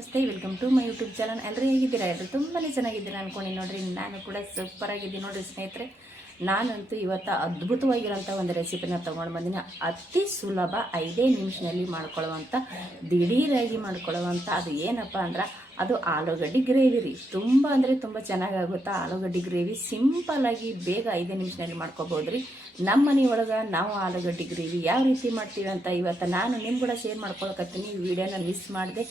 ನಮಸ್ತೆ, welcome to my YouTube channel. ಎಲ್ಲರೂ ಹೇಗಿದ್ದೀರಾ? ಎಲ್ಲರೂ ತುಂಬಾ ಚೆನ್ನಾಗಿದ್ದೀರಾ ಅನ್ಕೊಂಡು ನೋಡ್ರಿ. ನಾನು ಕೂಡ ಸೂಪರ್ ಆಗಿದ್ದೀನಿ ನೋಡ್ರಿ ಸ್ನೇಹಿತರೆ. ನಾನಂತೂ ಇವತ್ತು ಅದ್ಭುತವಾಗಿರೋಂಥ ಒಂದು ರೆಸಿಪಿನ ತೊಗೊಂಡು ಬಂದಿನಿ. ಅತಿ ಸುಲಭ 5 ನಿಮಿಷದಲ್ಲಿ ಮಾಡ್ಕೊಳ್ಳುವಂಥ, ದಿಢೀರಾಗಿ ಮಾಡ್ಕೊಳ್ಳುವಂಥ ಅದು ಏನಪ್ಪ ಅಂದ್ರೆ ಅದು ಆಲೂಗಡ್ಡೆ ಗ್ರೇವಿ ರೀ. ತುಂಬ ಅಂದರೆ ತುಂಬ ಚೆನ್ನಾಗಾಗುತ್ತಾ ಆಲೂಗಡ್ಡೆ ಗ್ರೇವಿ. ಸಿಂಪಲ್ಲಾಗಿ ಬೇಗ 5 ನಿಮಿಷದಲ್ಲಿ ಮಾಡ್ಕೋಬೋದು ರೀ. ನಮ್ಮ ಮನೆಯೊಳಗೆ ನಾವು ಆಲೂಗಡ್ಡೆ ಗ್ರೇವಿ ಯಾವ ರೀತಿ ಮಾಡ್ತೀವಿ ಅಂತ ಇವತ್ತು ನಾನು ನಿಮ್ಮ ಕೂಡ ಶೇರ್ ಮಾಡ್ಕೊಳಕತ್ತೀನಿ. ಈ ವಿಡಿಯೋನ ಮಿಸ್ ಮಾಡಿದೆ,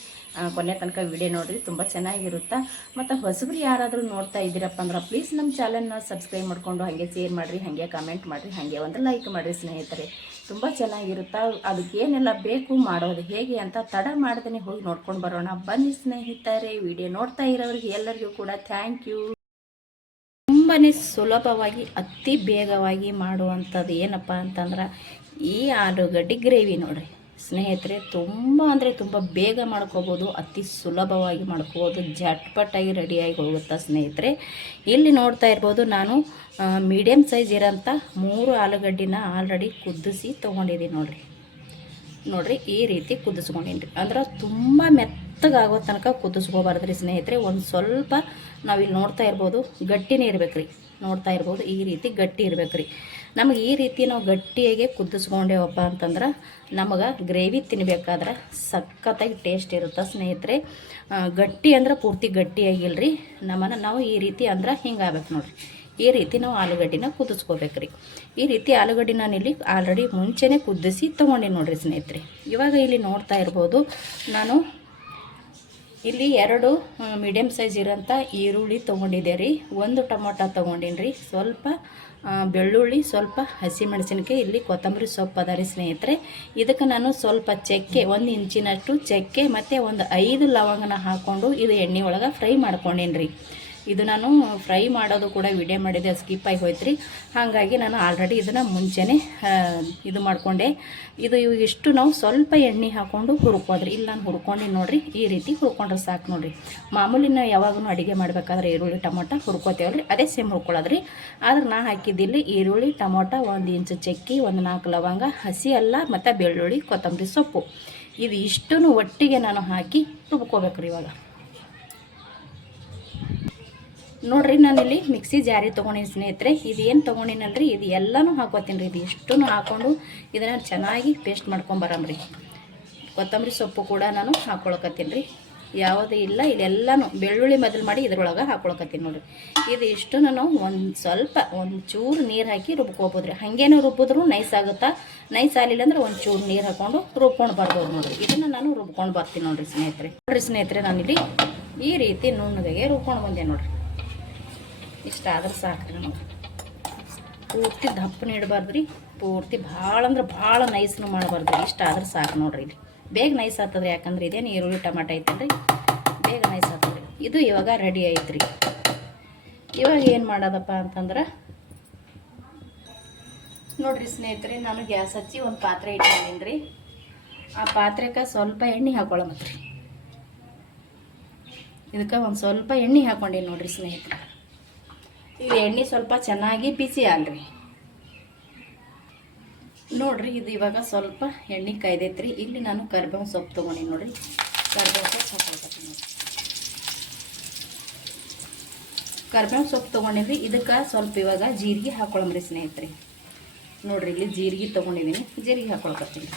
ಕೊನೆ ತನಕ ವಿಡಿಯೋ ನೋಡಿರಿ, ತುಂಬ ಚೆನ್ನಾಗಿರುತ್ತಾ. ಮತ್ತು ಹೊಸಬ್ರು ಯಾರಾದರೂ ನೋಡ್ತಾ ಇದ್ದೀರಪ್ಪ ಅಂದ್ರೆ ಪ್ಲೀಸ್ ನಮ್ಮ ಚಾನಲ್ನ ಸಬ್ಸ್ಕ್ರೈಬ್ ಮಾಡಿಕೊಂಡು ಹಾಗೆ ಶೇರ್ ಮಾಡಿರಿ, ಹಾಗೆ ಕಮೆಂಟ್ ಮಾಡಿರಿ, ಹಾಗೆ ಒಂದು ಲೈಕ್ ಮಾಡಿರಿ ಸ್ನೇಹಿತರೆ. ತುಂಬ ಚೆನ್ನಾಗಿರುತ್ತಾ. ಅದಕ್ಕೇನೆಲ್ಲ ಬೇಕು, ಮಾಡೋದು ಹೇಗೆ ಅಂತ ತಡ ಮಾಡ್ದೇ ಹೋಗಿ ನೋಡ್ಕೊಂಡು ಬರೋಣ ಬನ್ನಿ ಸ್ನೇಹಿತರೆ. ವಿಡಿಯೋ ನೋಡ್ತಾ ಇರೋರಿಗೆ ಎಲ್ಲರಿಗೂ ಕೂಡ ಥ್ಯಾಂಕ್ ಯು. ತುಂಬಾ ಸುಲಭವಾಗಿ ಅತಿ ಬೇಗವಾಗಿ ಮಾಡುವಂಥದ್ದು ಏನಪ್ಪ ಅಂತಂದ್ರೆ ಈ ಆಲೂಗಡ್ಡೆ ಗ್ರೇವಿ ನೋಡ್ರಿ ಸ್ನೇಹಿತರೆ. ತುಂಬ ಅಂದರೆ ತುಂಬ ಬೇಗ ಮಾಡ್ಕೋಬೋದು, ಅತಿ ಸುಲಭವಾಗಿ ಮಾಡ್ಕೋಬೋದು, ಜಟ್ಪಟ್ಟಾಗಿ ರೆಡಿಯಾಗಿ ಹೋಗುತ್ತಾ ಸ್ನೇಹಿತರೆ. ಇಲ್ಲಿ ನೋಡ್ತಾ ಇರ್ಬೋದು, ನಾನು ಮೀಡಿಯಮ್ ಸೈಜ್ ಇರೋಂಥ 3 ಆಲೂಗಡ್ಡಿನ ಆಲ್ರೆಡಿ ಕುದಿಸಿ ತೊಗೊಂಡಿದ್ದೀನಿ ನೋಡ್ರಿ. ಈ ರೀತಿ ಕುದಿಸ್ಕೊಂಡಿನಿ ರೀ. ಅಂದ್ರೆ ತುಂಬ ಮೆತ್ತಗಾಗೋ ತನಕ ಕುದಿಸ್ಕೋಬಾರ್ದು ರೀ ಸ್ನೇಹಿತರೆ. ಒಂದು ಸ್ವಲ್ಪ ನಾವಿಲ್ಲಿ ನೋಡ್ತಾ ಇರ್ಬೋದು ಗಟ್ಟಿನೇ ಇರ್ಬೇಕು ರೀ. ನೋಡ್ತಾ ಇರ್ಬೋದು ಈ ರೀತಿ ಗಟ್ಟಿ ಇರ್ಬೇಕು ರೀ. ನಮಗೆ ಈ ರೀತಿ ನಾವು ಗಟ್ಟಿಯಾಗೆ ಕುದಿಸ್ಕೊಂಡೇವಪ್ಪ ಅಂತಂದ್ರೆ ನಮಗೆ ಗ್ರೇವಿ ತಿನ್ಬೇಕಾದ್ರೆ ಸಖತ್ತಾಗಿ ಟೇಸ್ಟ್ ಇರುತ್ತೆ ಸ್ನೇಹಿತರೆ. ಗಟ್ಟಿ ಅಂದ್ರೆ ಪೂರ್ತಿ ಗಟ್ಟಿಯಾಗಿಲ್ರಿ. ನಾವು ಈ ರೀತಿ ಅಂದ್ರೆ ಹಿಂಗೆ ಆಗ್ಬೇಕು ನೋಡಿರಿ. ಈ ರೀತಿ ನಾವು ಆಲೂಗಡ್ಡಿನ ಕುದಿಸ್ಕೋಬೇಕ್ರಿ. ಈ ರೀತಿ ಆಲೂಗಡ್ಡೆ ನಾನಿಲ್ಲಿ ಆಲ್ರೆಡಿ ಮುಂಚೆನೇ ಕುದಿಸಿ ತೊಗೊಂಡಿನಿ ನೋಡಿರಿ ಸ್ನೇಹಿತರೆ. ಇವಾಗ ಇಲ್ಲಿ ನೋಡ್ತಾ ಇರ್ಬೋದು, ನಾನು ಇಲ್ಲಿ 2 ಮೀಡಿಯಮ್ ಸೈಜ್ ಇರೋಂಥ ಈರುಳ್ಳಿ ತೊಗೊಂಡಿದ್ದೆ ರೀ. 1 ಟೊಮೊಟೊ ತೊಗೊಂಡಿನಿ ರೀ. ಸ್ವಲ್ಪ ಬೆಳ್ಳುಳ್ಳಿ, ಸ್ವಲ್ಪ ಹಸಿಮೆಣಸಿನ್ಕಾಯಿ, ಇಲ್ಲಿ ಕೊತ್ತಂಬರಿ ಸೊಪ್ಪು ಅದ ರೀ ಸ್ನೇಹಿತರೆ. ಇದಕ್ಕೆ ನಾನು ಸ್ವಲ್ಪ ಚಕ್ಕೆ, 1 ಇಂಚಿನಷ್ಟು ಚಕ್ಕೆ ಮತ್ತು ಒಂದು 5 ಲವಂಗನ ಹಾಕ್ಕೊಂಡು ಇದು ಎಣ್ಣೆ ಒಳಗೆ ಫ್ರೈ ಮಾಡ್ಕೊಂಡೇನಿ ರೀ. ಇದು ನಾನು ಫ್ರೈ ಮಾಡೋದು ಕೂಡ ವಿಡಿಯೋ ಮಾಡಿದೆ, ಸ್ಕಿಪ್ ಆಗಿ ಹೋಯ್ತು ರೀ. ಹಾಗಾಗಿ ನಾನು ಆಲ್ರೆಡಿ ಇದನ್ನು ಮುಂಚೆನೇ ಇದು ಮಾಡಿಕೊಂಡೆ. ಇಷ್ಟು ನಾವು ಸ್ವಲ್ಪ ಎಣ್ಣೆ ಹಾಕ್ಕೊಂಡು ಹುರ್ಕೋದ್ರಿ. ಇಲ್ಲಿ ನಾನು ಹುರ್ಕೊಂಡಿನಿ ನೋಡಿರಿ. ಈ ರೀತಿ ಹುರ್ಕೊಂಡ್ರೆ ಸಾಕು ನೋಡಿರಿ. ಮಾಮೂಲಿ ನಾವು ಯಾವಾಗೂ ಅಡುಗೆ ಮಾಡಬೇಕಾದ್ರೆ ಈರುಳ್ಳಿ ಟೊಮೊಟೊ ಹುರ್ಕೋತೇವಲ್ರಿ, ಅದೇ ಸೇಮ್ ಹುರ್ಕೊಳ್ಳೋದ್ರಿ. ಆದ್ರೆ ನಾ ಹಾಕಿದ್ದಿಲ್ಲಿ ಈರುಳ್ಳಿ ಟೊಮೊಟೊ, 1 ಇಂಚು ಚಕ್ಕಿ, 4 ಲವಂಗ, ಹಸಿ ಅಲ್ಲ ಮತ್ತು ಬೆಳ್ಳುಳ್ಳಿ, ಕೊತ್ತಂಬರಿ ಸೊಪ್ಪು, ಇದು ಇಷ್ಟನ್ನು ಒಟ್ಟಿಗೆ ನಾನು ಹಾಕಿ ರುಬ್ಕೋಬೇಕು ರೀ. ಇವಾಗ ನೋಡ್ರಿ, ನಾನಿಲ್ಲಿ ಮಿಕ್ಸಿ ಜಾರಿ ತೊಗೊಂಡಿನಿ ಸ್ನೇಹಿತರೆ. ಇದು ಏನು ತೊಗೊಂಡಿನಲ್ರಿ, ಇದು ಎಲ್ಲನೂ ಹಾಕೋತೀನಿ ರೀ. ಇದು ಇಷ್ಟೂ ಹಾಕ್ಕೊಂಡು ಇದನ್ನು ಚೆನ್ನಾಗಿ ಪೇಸ್ಟ್ ಮಾಡ್ಕೊಂಬರಮ್ರಿ. ಕೊತ್ತಂಬರಿ ಸೊಪ್ಪು ಕೂಡ ನಾನು ಹಾಕ್ಕೊಳಕತ್ತೀನಿ ರೀ. ಯಾವುದೇ ಇಲ್ಲ, ಇದೆಲ್ಲನೂ ಬೆಳ್ಳುಳ್ಳಿ ಮೊದಲು ಮಾಡಿ ಇದ್ರೊಳಗೆ ಹಾಕ್ಕೊಳಕತ್ತೀನಿ ನೋಡಿರಿ. ಇದು ಇಷ್ಟು ನಾವು ಒಂದು ಚೂರು ನೀರು ಹಾಕಿ ರುಬ್ಕೋಬೋದು ರೀ. ಹಾಗೇನೂ ರುಬ್ಬಿದ್ರೂ ನೈಸ್ ಆಗುತ್ತಾ. ನೈಸ್ ಆಗಲಿಲ್ಲ ಅಂದ್ರೆ ಒಂದು ಚೂರು ನೀರು ಹಾಕ್ಕೊಂಡು ರುಬ್ಕೊಂಡು ಬರ್ಬೋದು ನೋಡಿರಿ. ಇದನ್ನು ನಾನು ರುಬ್ಕೊಂಡು ಬರ್ತೀನಿ ನೋಡಿರಿ ಸ್ನೇಹಿತರೆ. ನಾನಿಲ್ಲಿ ಈ ರೀತಿ ನುಣ್ಣಗೆ ರುಬ್ಕೊಂಡು ಬಂದೆ ನೋಡಿರಿ. ಇಷ್ಟಾದ್ರೆ ಸಾಕ್ರಿ. ನಮಗೆ ಪೂರ್ತಿ ದಪ್ಪನ ಇಡಬಾರ್ದು ರೀ, ಪೂರ್ತಿ ಭಾಳ ಅಂದ್ರೆ ಭಾಳ ನೈಸ್ನು ಮಾಡಬಾರ್ದು ರೀ. ಇಷ್ಟಾದ್ರೆ ಸಾಕು ನೋಡಿರಿ. ಇಲ್ಲಿ ಬೇಗ ನೈಸ್ ಆಗ್ತದ್ರಿ, ಯಾಕಂದ್ರೆ ಇದೇನು ಈರುಳ್ಳಿ ಟೊಮೆಟೊ ಐತಲ್ರಿ, ಬೇಗ ನೈಸ್ ಆಗ್ತದ್ರಿ. ಇದು ಇವಾಗ ರೆಡಿ ಐತ್ರಿ. ಇವಾಗ ಏನು ಮಾಡೋದಪ್ಪ ಅಂತಂದ್ರೆ ನೋಡಿರಿ ಸ್ನೇಹಿತರೆ, ನಾನು ಗ್ಯಾಸ್ ಹಚ್ಚಿ ಒಂದು ಪಾತ್ರೆ ಇಟ್ಕೊಂಡಿನಿ ರೀ. ಆ ಪಾತ್ರೆಗೆ ಸ್ವಲ್ಪ ಎಣ್ಣೆ ಹಾಕೊಳ್ಳೋಮತ್ರಿ. ಇದಕ್ಕೆ ಒಂದು ಸ್ವಲ್ಪ ಎಣ್ಣೆ ಹಾಕ್ಕೊಂಡಿನಿ ನೋಡಿರಿ ಸ್ನೇಹಿತರೆ. ಇದು ಎಣ್ಣೆ ಸ್ವಲ್ಪ ಚೆನ್ನಾಗಿ ಬಿಸಿ ಆಗಲಿ ನೋಡಿರಿ. ಇದು ಇವಾಗ ಸ್ವಲ್ಪ ಎಣ್ಣೆ ಕಾಯ್ದೈತ್ರಿ. ಇಲ್ಲಿ ನಾನು ಕರಿಬೇವು ಸೊಪ್ಪು ತೊಗೊಂಡಿನಿ ನೋಡಿರಿ. ಕರಿಬೇವು ಸೊಪ್ಪು ಹಾಕೊಳ್ತೀನಿ. ಕರಿಬೇವು ಸೊಪ್ಪು ತೊಗೊಂಡಿನಿ. ಇದಕ್ಕೆ ಸ್ವಲ್ಪ ಇವಾಗ ಜೀರಿಗೆ ಹಾಕೊಳ್ಳಮ್ರಿ ಸ್ನೇಹಿತರೆ. ನೋಡಿರಿ, ಇಲ್ಲಿ ಜೀರಿಗೆ ತೊಗೊಂಡಿದ್ದೀನಿ, ಜೀರಿಗೆ ಹಾಕೊಳ್ಕತ್ತೀನಿ.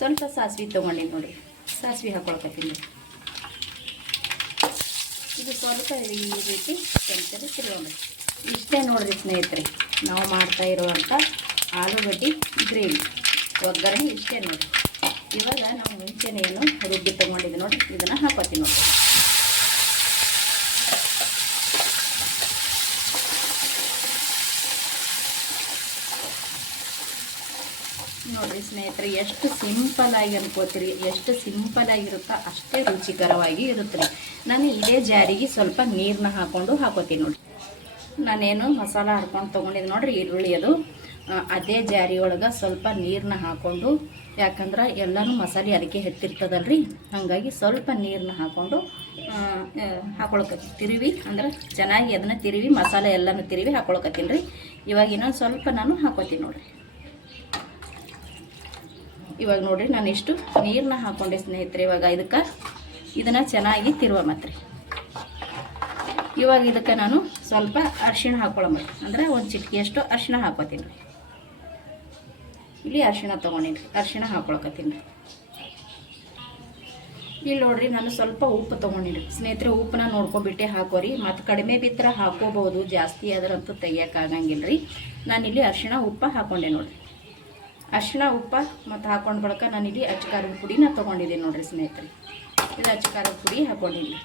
ಸ್ವಲ್ಪ ಸಾಸಿವೆ ತೊಗೊಂಡಿನಿ ನೋಡಿ, ಸಾಸಿವೆ ಹಾಕೊಳ್ಕತ್ತೀನಿ. ಇದು ಸ್ವಲ್ಪ ಈ ರೀತಿ ಕೆಂಪಗೆ ತಿರುಗೋಣ. ಇಷ್ಟೇ ನೋಡಿರಿ ಸ್ನೇಹಿತರೆ, ನಾವು ಮಾಡ್ತಾ ಇರುವಂಥ ಆಲೂಗಡ್ಡೆ ಗ್ರೇವಿ ಒಗ್ಗರಣೆ ಇಷ್ಟೇ ನೋಡಿ. ಇವಾಗ ನಾವು ಮುಂಚೆನೇ ಏನು ರುಬ್ಬಿ ತೊಗೊಂಡಿದ್ದೆ ನೋಡಿ, ಇದನ್ನು ಹಾಕೋತೀವಿ ನೋಡಿರಿ ಸ್ನೇಹಿತರೆ. ಎಷ್ಟು ಸಿಂಪಲ್ಲಾಗಿ ಅನ್ಕೋತೀರಿ, ಎಷ್ಟು ಸಿಂಪಲ್ಲಾಗಿರುತ್ತೋ ಅಷ್ಟೇ ರುಚಿಕರವಾಗಿ ಇರುತ್ತೆ ರೀ. ನಾನು ಇದೇ ಜಾರಿಗೆ ಸ್ವಲ್ಪ ನೀರನ್ನ ಹಾಕೋತೀನಿ ನೋಡಿ. ನಾನೇನು ಮಸಾಲ ಹರ್ಕೊಂಡು ತೊಗೊಂಡಿದ್ದು ನೋಡಿರಿ ಈರುಳ್ಳಿ, ಅದು ಅದೇ ಜಾರಿ ಒಳಗೆ ಸ್ವಲ್ಪ ನೀರನ್ನ ಹಾಕ್ಕೊಂಡು, ಯಾಕಂದ್ರೆ ಎಲ್ಲನೂ ಮಸಾಲೆ ಅದಕ್ಕೆ ಹೆಚ್ಚಿರ್ತದಲ್ರಿ, ಹಾಗಾಗಿ ಸ್ವಲ್ಪ ನೀರನ್ನ ಹಾಕ್ಕೊಂಡು ಹಾಕೊಳಕತ್ತೀನಿ. ತಿರುವಿ ಅಂದ್ರೆ ಚೆನ್ನಾಗಿ ಅದನ್ನು ತಿರುವಿ ಮಸಾಲೆ ಎಲ್ಲನೂ ತಿರುವಿ ಹಾಕೊಳಕತ್ತೀನಿ ರೀ. ಇವಾಗ ಇನ್ನೊಂದು ಸ್ವಲ್ಪ ನಾನು ಹಾಕೋತೀನಿ ನೋಡಿರಿ. ಇವಾಗ ನೋಡಿರಿ ನಾನು ಇಷ್ಟು ನೀರನ್ನ ಹಾಕ್ಕೊಂಡೆ ಸ್ನೇಹಿತರೆ. ಇವಾಗ ಇದನ್ನು ಚೆನ್ನಾಗಿ ತಿರುವ ಮಾತ್ರಿ. ಇವಾಗ ಇದಕ್ಕೆ ನಾನು ಸ್ವಲ್ಪ ಅರಿಶಿಣ ಹಾಕ್ಕೊಳ್ಳೋದು, ಅಂದರೆ ಒಂದು ಚಿಟಿಕೆಯಷ್ಟು ಅರಿಶಿಣ ಹಾಕ್ಕೋತೀನಿ ರೀ. ಇಲ್ಲಿ ಅರಿಶಿಣ ತೊಗೊಂಡಿನಿ, ಅರಿಶಿಣ ಹಾಕ್ಕೊಳಕತ್ತೀನಿ ರೀ. ಇಲ್ಲಿ ನೋಡ್ರಿ ನಾನು ಸ್ವಲ್ಪ ಉಪ್ಪು ತೊಗೊಂಡಿನಿ ಸ್ನೇಹಿತರೆ. ಉಪ್ಪನ್ನ ನೋಡ್ಕೊಬಿಟ್ಟೆ ಹಾಕೋರಿ, ಮತ್ತು ಕಡಿಮೆ ಬಿದ್ದರೆ ಹಾಕೋಬಹುದು, ಜಾಸ್ತಿ ಆದ್ರಂತೂ ತೆಗಿಯೋಕ್ಕಾಗಂಗಿಲ್ಲ ರೀ. ನಾನಿಲ್ಲಿ ಅರಿಶಿಣ ಉಪ್ಪು ಹಾಕ್ಕೊಂಡೆ ನೋಡಿರಿ. ಅರಿಶಿಣ ಉಪ್ಪು ಮತ್ತು ಹಾಕ್ಕೊಂಡು ಬಳಕ ನಾನಿಲ್ಲಿ ಅಚ್ಚಕಾರದ ಪುಡಿನ ತೊಗೊಂಡಿದ್ದೀನಿ ನೋಡಿರಿ ಸ್ನೇಹಿತರೆ. ಇದು ಅಚ್ಚಕಾರದ ಪುಡಿ ಹಾಕ್ಕೊಂಡಿದ್ದೀನಿ.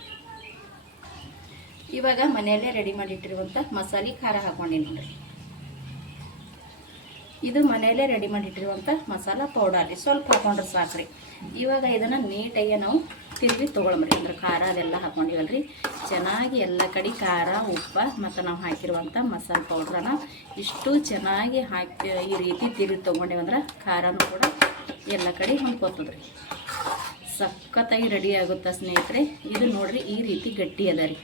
ಇವಾಗ ಮನೆಯಲ್ಲೇ ರೆಡಿ ಮಾಡಿಟ್ಟಿರುವಂಥ ಮಸಾಲೆ ಖಾರ ಹಾಕ್ಕೊಂಡಿನಿ ನೋಡಿರಿ. ಇದು ಮನೆಯಲ್ಲೇ ರೆಡಿ ಮಾಡಿಟ್ಟಿರುವಂಥ ಮಸಾಲ ಪೌಡರ್ ರೀ, ಸ್ವಲ್ಪ ಹಾಕೊಂಡ್ರೆ ಸಾಕ್ರಿ. ಇವಾಗ ಇದನ್ನು ನೀಟಾಗಿ ನಾವು ತಿರುಗಿ ತೊಗೊಳ್ರಿ. ಅಂದ್ರೆ ಖಾರ ಅದೆಲ್ಲ ಹಾಕ್ಕೊಂಡಿವಲ್ರಿ, ಚೆನ್ನಾಗಿ ಎಲ್ಲ ಕಡೆ ಖಾರ ಉಪ್ಪು ಮತ್ತು ನಾವು ಹಾಕಿರುವಂಥ ಮಸಾಲೆ ಪೌಡ್ರನ್ನ ಇಷ್ಟು ಚೆನ್ನಾಗಿ ಹಾಕಿ ಈ ರೀತಿ ತಿರುಗಿ ತೊಗೊಂಡೇವಂದ್ರೆ ಖಾರನೂ ಕೂಡ ಎಲ್ಲ ಕಡೆ ಹೊಂದ್ಕೋತದ್ರಿ. ಸಖತ್ತಾಗಿ ರೆಡಿ ಆಗುತ್ತೆ ಸ್ನೇಹಿತರೆ. ಇದು ನೋಡ್ರಿ ಈ ರೀತಿ ಗಟ್ಟಿ ಅದ ರೀ.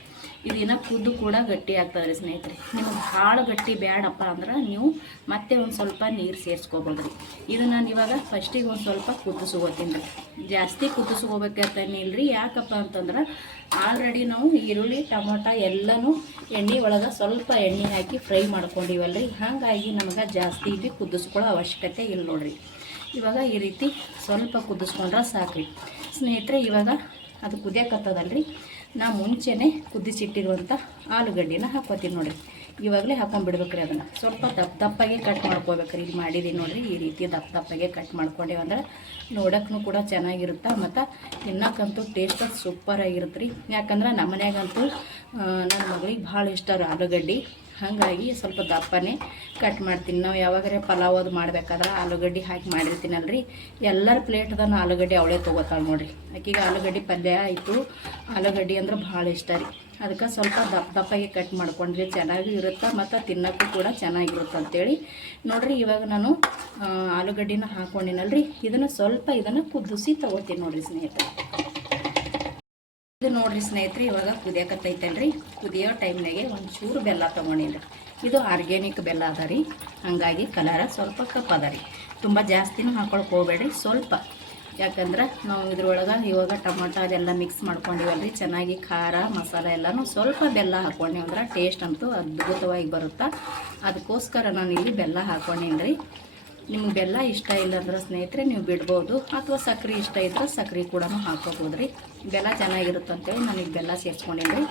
ಇದನ್ನ ಕುದ್ದು ಕೂಡ ಗಟ್ಟಿ ಆಗ್ತದೆ ರೀ ಸ್ನೇಹಿತರೆ. ನಿಮಗೆ ಭಾಳ ಗಟ್ಟಿ ಬೇಡಪ್ಪ ಅಂದ್ರೆ ನೀವು ಮತ್ತೆ ಒಂದು ಸ್ವಲ್ಪ ನೀರು ಸೇರಿಸ್ಕೋಬೋದು ರೀ. ಇದು ನಾನು ಇವಾಗ ಫಸ್ಟಿಗೆ ಒಂದು ಸ್ವಲ್ಪ ಕುದಿಸ್ಕೋತೀನಿ ರೀ. ಜಾಸ್ತಿ ಕುದಿಸ್ಕೋಬೇಕಂತೇನಿಲ್ಲ ರೀ. ಯಾಕಪ್ಪ ಅಂತಂದ್ರೆ ಆಲ್ರೆಡಿ ನಾವು ಈರುಳ್ಳಿ ಟೊಮೊಟೊ ಎಲ್ಲನೂ ಎಣ್ಣೆ ಒಳಗೆ ಸ್ವಲ್ಪ ಎಣ್ಣೆ ಹಾಕಿ ಫ್ರೈ ಮಾಡ್ಕೊಂಡಿವಲ್ರಿ. ಹಾಗಾಗಿ ನಮಗೆ ಜಾಸ್ತಿ ಇಲ್ಲಿ ಕುದಿಸ್ಕೊಳ್ಳೋ ಅವಶ್ಯಕತೆ ಇಲ್ಲ ನೋಡ್ರಿ. ಇವಾಗ ಈ ರೀತಿ ಸ್ವಲ್ಪ ಕುದಿಸ್ಕೊಂಡ್ರೆ ಸಾಕ್ರಿ ಸ್ನೇಹಿತರೆ. ಇವಾಗ ಅದು ಕುದಿಯಕತ್ತದಲ್ರಿ, ನಾ ಮುಂಚೆನೇ ಕುದಿಸಿಟ್ಟಿರುವಂಥ ಆಲೂಗಡ್ಡೆನ ಹಾಕ್ಕೋತೀನಿ ನೋಡಿರಿ. ಇವಾಗಲೇ ಹಾಕೊಂಡ್ಬಿಡ್ಬೇಕ್ರಿ. ಅದನ್ನು ಸ್ವಲ್ಪ ದಪ್ಪಾಗೆ ಕಟ್ ಮಾಡ್ಕೋಬೇಕ್ರಿ. ಇದು ಮಾಡಿದ್ದೀನಿ ನೋಡಿರಿ, ಈ ರೀತಿ ದಪ್ಪಾಗೆ ಕಟ್ ಮಾಡ್ಕೊಂಡೇವಂದ್ರೆ ನೋಡೋಕ್ಕೂ ಕೂಡ ಚೆನ್ನಾಗಿರುತ್ತೆ, ಮತ್ತು ತಿನ್ನೋಕ್ಕಂತೂ ಟೇಸ್ಟ್ ಸೂಪರಾಗಿರುತ್ತೆ ರೀ. ಯಾಕಂದ್ರೆ ನಮ್ಮ ಮನ್ಯಾಗಂತೂ ನನ್ನ ಮಗಳಿಗೆ ಭಾಳ ಇಷ್ಟ ರೀ ಆಲೂಗಡ್ಡೆ. ಹಾಗಾಗಿ ಸ್ವಲ್ಪ ದಪ್ಪನೇ ಕಟ್ ಮಾಡ್ತೀನಿ. ನಾವು ಯಾವಾಗಾರೆ ಪಲಾವ್ ಅದು ಮಾಡಬೇಕಾದ್ರೆ ಆಲೂಗಡ್ಡೆ ಹಾಕಿ ಮಾಡಿರ್ತೀನಲ್ರಿ, ಎಲ್ಲರ ಪ್ಲೇಟ್ದನ್ನು ಆಲೂಗಡ್ಡೆ ಅವಳೇ ತೊಗೋತಾಳೆ ನೋಡಿರಿ. ಆಕೆಗೆ ಆಲೂಗಡ್ಡೆ ಪಲ್ಯ ಆಯಿತು, ಆಲೂಗಡ್ಡೆ ಅಂದ್ರೆ ಭಾಳ ಇಷ್ಟ ರೀ. ಅದಕ್ಕೆ ಸ್ವಲ್ಪ ದಪ್ಪಾಗಿ ಕಟ್ ಮಾಡ್ಕೊಂಡ್ರೆ ಚೆನ್ನಾಗಿ ಇರುತ್ತೆ, ಮತ್ತು ತಿನ್ನೋಕ್ಕೂ ಕೂಡ ಚೆನ್ನಾಗಿರುತ್ತೆ ಅಂತೇಳಿ ನೋಡಿರಿ. ಇವಾಗ ನಾನು ಆಲೂಗಡ್ಡೆನ ಹಾಕ್ಕೊಂಡಿನಲ್ರಿ, ಇದನ್ನು ಕುದಿಸಿ ತೊಗೋತೀನಿ ನೋಡಿರಿ ಸ್ನೇಹಿತರೆ. ಇದು ನೋಡಿರಿ ಸ್ನೇಹಿತರೆ, ಇವಾಗ ಕುದಿಯಕತ್ತೈತಲ್ರಿ. ಕುದಿಯೋ ಟೈಮ್ನಾಗೆ ಒಂಚೂರು ಬೆಲ್ಲ ತೊಗೊಂಡಿಲ್ಲ. ಇದು ಆರ್ಗ್ಯಾನಿಕ್ ಬೆಲ್ಲ ಅದ ರೀ, ಹಾಗಾಗಿ ಕಲರ ಸ್ವಲ್ಪ ಕಪ್ ಅದ ರೀ. ತುಂಬ ಜಾಸ್ತಿನೂ ಹಾಕೊಳಕ್ಕೆ ಹೋಗ್ಬೇಡ್ರಿ, ಸ್ವಲ್ಪ. ಯಾಕಂದ್ರೆ ನಾವು ಇದ್ರೊಳಗೆ ಇವಾಗ ಟೊಮೊಟೊ ಅದೆಲ್ಲ ಮಿಕ್ಸ್ ಮಾಡ್ಕೊಂಡಿವಲ್ರಿ, ಚೆನ್ನಾಗಿ ಖಾರ ಮಸಾಲೆ ಎಲ್ಲನೂ ಸ್ವಲ್ಪ ಬೆಲ್ಲ ಹಾಕ್ಕೊಂಡಿ ಅಂದ್ರೆ ಟೇಸ್ಟ್ ಅಂತೂ ಅದ್ಭುತವಾಗಿ ಬರುತ್ತೆ. ಅದಕ್ಕೋಸ್ಕರ ನಾನು ಇಲ್ಲಿ ಬೆಲ್ಲ ಹಾಕ್ಕೊಂಡೀನಿ ರೀ. ನಿಮ್ಗೆ ಬೆಲ್ಲ ಇಷ್ಟ ಇಲ್ಲ ಅಂದ್ರೆ ಸ್ನೇಹಿತರೆ ನೀವು ಬಿಡ್ಬೋದು, ಅಥವಾ ಸಕ್ಕರೆ ಇಷ್ಟ ಇದ್ರೆ ಸಕ್ಕರೆ ಕೂಡ ಹಾಕೋಬೋದು ರೀ. ಬೆಲ್ಲ ಚೆನ್ನಾಗಿರುತ್ತೆ ಅಂತೇಳಿ ನನಗೆ ಬೆಲ್ಲ ಸೇರಿಸ್ಕೊಂಡೀನಿ ರೀ.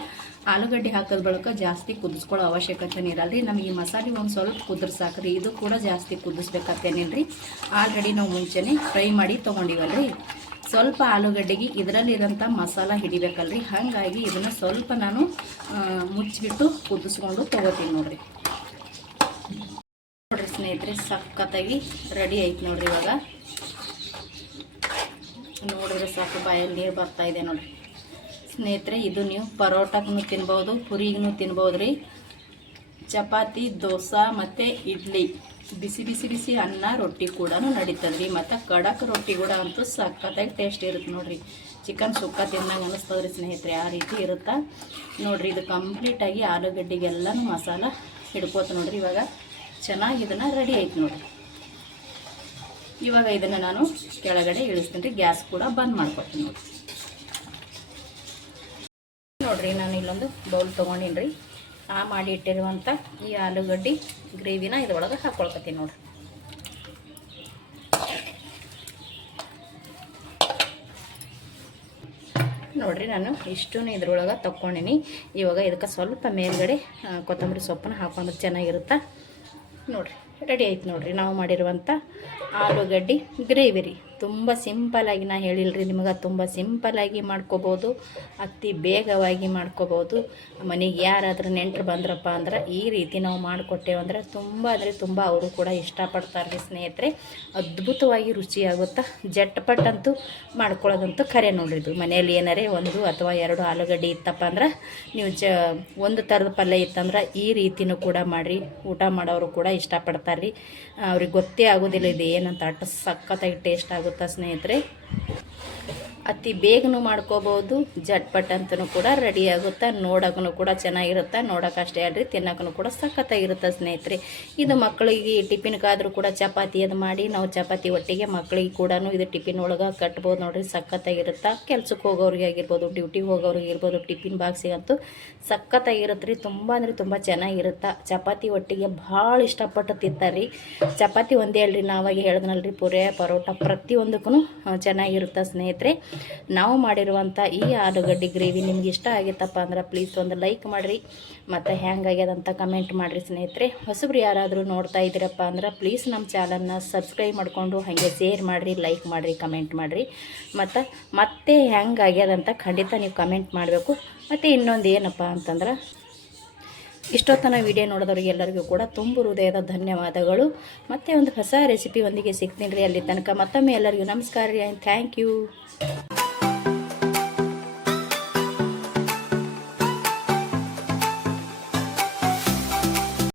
ಆಲೂಗಡ್ಡೆ ಹಾಕೋದ್ ಬಳಕ ಜಾಸ್ತಿ ಕುದಿಸ್ಕೊಳ್ಳೋ ಅವಶ್ಯಕತೆ ಇರಲ್ಲ ರೀ. ನಮಗೆ ಈ ಮಸಾಲೆ ಒಂದು ಸ್ವಲ್ಪ ಕುದ್ರ ಸಾಕ್ರಿ. ಇದು ಕೂಡ ಜಾಸ್ತಿ ಕುದಿಸ್ಬೇಕಂತೇನಿಲ್ಲ ರೀ. ಆಲ್ರೆಡಿ ನಾವು ಮುಂಚೆನೇ ಫ್ರೈ ಮಾಡಿ ತೊಗೊಂಡಿವಲ್ರಿ. ಸ್ವಲ್ಪ ಆಲೂಗಡ್ಡೆಗೆ ಇದರಲ್ಲಿರೋಂಥ ಮಸಾಲ ಹಿಡಿಬೇಕಲ್ರಿ, ಹಾಗಾಗಿ ಇದನ್ನು ಸ್ವಲ್ಪ ನಾನು ಮುಚ್ಚಿಬಿಟ್ಟು ಕುದಿಸ್ಕೊಂಡು ತೊಗೋತೀನಿ ನೋಡಿರಿ. ನೋಡಿರಿ ಸ್ನೇಹಿತರೆ, ಸಖತ್ತಾಗಿ ರೆಡಿ ಆಯ್ತು ನೋಡಿರಿ. ಇವಾಗ ನೋಡಿದ್ರೆ ಸಾಕು ಬಾಯಲ್ಲಿ ನೀರು ಬರ್ತಾ ಇದೆ ನೋಡಿರಿ ಸ್ನೇಹಿತರೆ. ಇದು ನೀವು ಪರೋಟಕ್ಕೂ ತಿನ್ಬೋದು, ಪುರಿಗೂ ತಿನ್ಬೋದು ರೀ. ಚಪಾತಿ, ದೋಸೆ ಮತ್ತು ಇಡ್ಲಿ, ಬಿಸಿ ಬಿಸಿ ಬಿಸಿ ಅನ್ನ ರೊಟ್ಟಿ ಕೂಡ ನಡೀತದೆ ರೀ. ಮತ್ತು ಕಡಕ್ ರೊಟ್ಟಿ ಕೂಡ ಅಂತೂ ಸಖತ್ತಾಗಿ ಟೇಸ್ಟ್ ಇರುತ್ತೆ ನೋಡಿರಿ. ಚಿಕನ್ ಸುಕ್ಕ ತಿನ್ನಂಗೆ ಅನ್ನಿಸ್ತದೆ ರೀ ಸ್ನೇಹಿತರೆ, ಆ ರೀತಿ ಇರುತ್ತೆ ನೋಡಿರಿ. ಇದು ಕಂಪ್ಲೀಟಾಗಿ ಆಲೂಗಡ್ಡೆಗೆಲ್ಲನೂ ಮಸಾಲ ಹಿಡ್ಕೋತ ನೋಡಿರಿ. ಇವಾಗ ಚೆನ್ನಾಗಿ ಇದನ್ನು ರೆಡಿ ಆಯ್ತು ನೋಡಿರಿ. ಇವಾಗ ಇದನ್ನು ನಾನು ಕೆಳಗಡೆ ಇಳಿಸ್ತೀನಿ ರೀ. ಗ್ಯಾಸ್ ಕೂಡ ಬಂದ್ ಮಾಡ್ಕೊತೀನಿ ನೋಡಿರಿ. ನಾನು ಇಲ್ಲೊಂದು ಬೌಲ್ ತೊಗೊಂಡಿನಿ ರೀ. ಮಾಡಿ ಇಟ್ಟಿರುವಂಥ ಈ ಆಲೂಗಡ್ಡೆ ಗ್ರೇವಿನ ಇದ್ರೊಳಗೆ ಹಾಕ್ಕೊಳ್ಕತ್ತೀನಿ ನೋಡಿರಿ. ನೋಡಿರಿ ನಾನು ಇಷ್ಟೂ ಇದ್ರೊಳಗೆ ತಗೊಂಡಿನಿ. ಇವಾಗ ಇದಕ್ಕೆ ಸ್ವಲ್ಪ ಮೇಲ್ಗಡೆ ಕೊತ್ತಂಬರಿ ಸೊಪ್ಪನ್ನು ಹಾಕೊಂಡ್ರೆ ಚೆನ್ನಾಗಿರುತ್ತೆ ನೋಡಿರಿ. ರೆಡಿ ಆಯ್ತು ನೋಡಿರಿ ನಾವು ಮಾಡಿರುವಂಥ ಆಲೂಗಡ್ಡೆ ಗ್ರೇವಿ ರೀ. ತುಂಬ ಸಿಂಪಲ್ಲಾಗಿ ನಾ ಹೇಳಿಲ್ರಿ ನಿಮಗೆ, ತುಂಬ ಸಿಂಪಲ್ಲಾಗಿ ಮಾಡ್ಕೋಬೋದು, ಅತಿ ಬೇಗವಾಗಿ ಮಾಡ್ಕೋಬೋದು. ಮನೆಗೆ ಯಾರಾದರೂ ನೆಂಟರು ಬಂದ್ರಪ್ಪ ಅಂದ್ರೆ ಈ ರೀತಿ ನಾವು ಮಾಡಿಕೊಟ್ಟೇವಂದ್ರೆ ತುಂಬ ಅಂದರೆ ತುಂಬ ಅವರು ಕೂಡ ಇಷ್ಟಪಡ್ತಾರೆ ರೀ ಸ್ನೇಹಿತರೆ. ಅದ್ಭುತವಾಗಿ ರುಚಿಯಾಗುತ್ತೆ. ಜಟ್ಪಟ್ಟಂತೂ ಮಾಡ್ಕೊಳ್ಳೋದಂತೂ ಖರೆ ನೋಡ್ರಿ. ಇದು ಮನೆಯಲ್ಲಿ ಏನಾರೇ 1 ಅಥವಾ 2 ಆಲೂಗಡ್ಡೆ ಇತ್ತಪ್ಪ ಅಂದ್ರೆ ನೀವು ಒಂದು ಥರದ ಪಲ್ಯ ಇತ್ತಂದ್ರೆ ಈ ರೀತಿನೂ ಕೂಡ ಮಾಡಿರಿ. ಊಟ ಮಾಡೋರು ಕೂಡ ಇಷ್ಟಪಡ್ತಾರೆ ರೀ. ಅವ್ರಿಗೆ ಗೊತ್ತೇ ಆಗೋದಿಲ್ಲ ಇದು ಏನಂತ. ಅಷ್ಟು ಸಖತ್ತಾಗಿ ಟೇಸ್ಟ್ ಆಗುತ್ತೆ ಸ್ನೇಹಿತರೆ. ಅತಿ ಬೇಗನೂ ಮಾಡ್ಕೋಬೋದು, ಜಟ್ಪಟ್ ಅಂತಲೂ ಕೂಡ ರೆಡಿ ಆಗುತ್ತೆ. ನೋಡೋಕ್ಕೂ ಕೂಡ ಚೆನ್ನಾಗಿರುತ್ತೆ. ನೋಡೋಕೆ ಅಷ್ಟೇ ಅಲ್ರಿ, ತಿನ್ನೋಕ್ಕೂ ಕೂಡ ಸಖತ್ತಾಗಿರುತ್ತೆ ಸ್ನೇಹಿತರೆ. ಇದು ಮಕ್ಕಳಿಗೆ ಟಿಫಿನ್ಗಾದರೂ ಕೂಡ ಚಪಾತಿ ಅದು ಮಾಡಿ ನಾವು ಚಪಾತಿ ಒಟ್ಟಿಗೆ ಮಕ್ಕಳಿಗೆ ಕೂಡ ಇದು ಟಿಫಿನ್ ಒಳಗೆ ಕಟ್ಬೋದು ನೋಡಿರಿ. ಸಖತ್ತಾಗಿರುತ್ತೆ. ಕೆಲ್ಸಕ್ಕೆ ಹೋಗೋರಿಗೆ ಆಗಿರ್ಬೋದು, ಡ್ಯೂಟಿಗೆ ಹೋಗೋರಿಗೆ ಇರ್ಬೋದು, ಟಿಫಿನ್ ಬಾಕ್ಸಿಗಂತೂ ಸಖತ್ತಾಗಿರುತ್ತೆ ರೀ. ತುಂಬ ಅಂದರೆ ತುಂಬ ಚೆನ್ನಾಗಿರುತ್ತೆ. ಚಪಾತಿ ಒಟ್ಟಿಗೆ ಭಾಳ ಇಷ್ಟಪಟ್ಟು ತಿಂತಾರೆ ರೀ. ಚಪಾತಿ ಒಂದೇ ಅಲ್ರಿ, ನಾವಾಗಿ ಹೇಳಿದ್ನಲ್ರಿ, ಪುರಿ ಪರೋಟ ಪ್ರತಿಯೊಂದಕ್ಕೂ ಚೆನ್ನಾಗಿರುತ್ತೆ ಸ್ನೇಹಿತರೆ. ನಾವು ಮಾಡಿರುವಂಥ ಈ ಆಲೂಗಡ್ಡೆ ಗ್ರೇವಿ ನಿಮ್ಗೆ ಇಷ್ಟ ಆಗಿತ್ತಪ್ಪ ಅಂದ್ರೆ ಪ್ಲೀಸ್ ಒಂದು ಲೈಕ್ ಮಾಡಿರಿ, ಮತ್ತು ಹೆಂಗಾಗ್ಯದಂತ ಕಮೆಂಟ್ ಮಾಡಿರಿ ಸ್ನೇಹಿತರೆ. ಹೊಸಬ್ರು ಯಾರಾದರೂ ನೋಡ್ತಾ ಇದ್ದೀರಪ್ಪ ಅಂದ್ರೆ ಪ್ಲೀಸ್ ನಮ್ಮ ಚಾನಲ್ನ ಸಬ್ಸ್ಕ್ರೈಬ್ ಮಾಡಿಕೊಂಡು ಹಾಗೆ ಶೇರ್ ಮಾಡಿರಿ, ಲೈಕ್ ಮಾಡಿರಿ, ಕಮೆಂಟ್ ಮಾಡಿರಿ. ಮತ್ತು ಮತ್ತೆ ಹೆಂಗಾಗ್ಯದಂತ ಖಂಡಿತ ನೀವು ಕಮೆಂಟ್ ಮಾಡಬೇಕು. ಮತ್ತು ಇನ್ನೊಂದು ಏನಪ್ಪ ಅಂತಂದ್ರೆ, ಇಷ್ಟೊತ್ತನ ವಿಡಿಯೋ ನೋಡೋದವ್ರಿಗೆ ಎಲ್ಲರಿಗೂ ಕೂಡ ತುಂಬ ಹೃದಯದ ಧನ್ಯವಾದಗಳು. ಮತ್ತೆ ಒಂದು ಹೊಸ ರೆಸಿಪಿ ಒಂದಿಗೆ ಸಿಗ್ತೀನಿ ರೀ. ಅಲ್ಲಿ ತನಕ ಮತ್ತೊಮ್ಮೆ ಎಲ್ಲರಿಗೂ ನಮಸ್ಕಾರ ರೀ. Thank you.